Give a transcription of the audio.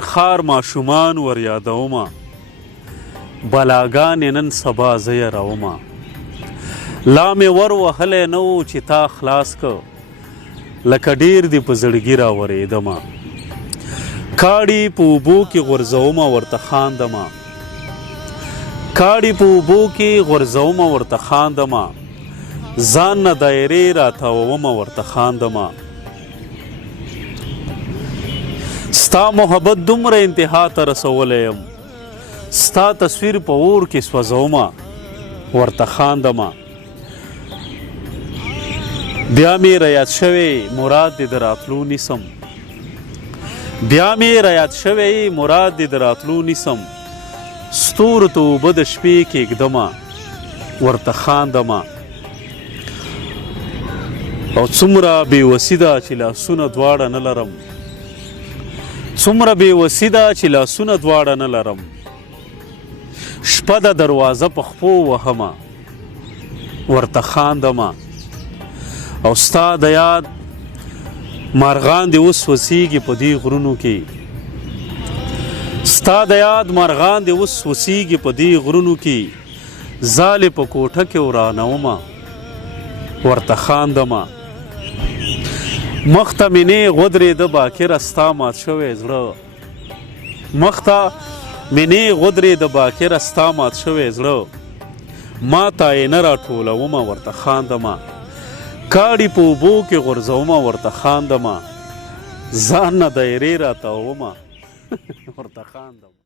خار ماشومان ور یادومه بلاګانې نن سبا زه یرومه لا مې ور وهلی نه و چې تا خلاص که لکه ډېر دې په زړګي راورېدمه کاړي په اوبو کې غورځومه ورته خاندمه کاړي په اوبو کې غورځومه ورته خاندمه ځان نه دایرې راتاوومه ورته خاندمه ستا محبت دومره انتها ته رسولی یم ستا تصویر په اور کې سوځومه ورته خاندمه بیا مې رایاد شوی مراد دې د راتلو نیسم بیا مې رایاد شوی مراد دې د راتلو نیسم ستورو ته اوبه د شپې کېږدمه ورته خاندمه او څومره بېوسي ده چې لاسونه دواړه نه لرم څومره بېوسي ده چې لاسونه دواړه نه لرم شپه د دروازه په خپو وهمه ورته خاندمه او ستا د یاد مارغان دې اوس وسیږي په دې غرونو کې ستا د یاد مارغان دې اوس وسیږي په دې غرونو کې زالې په کوټه کې ورانومه ورته خاندمه مخ ته مې نه غودرېده باکره ستا مات شوی زړه مخ ته مې نه غودرېده باکره ستا مات شوی زړه ما ته یې نه راټولومه ورته خاندمه کاړي په اوبو کې غورځومه ورته خاندمه ځان نه دایرې راتاومه ورته خاندمه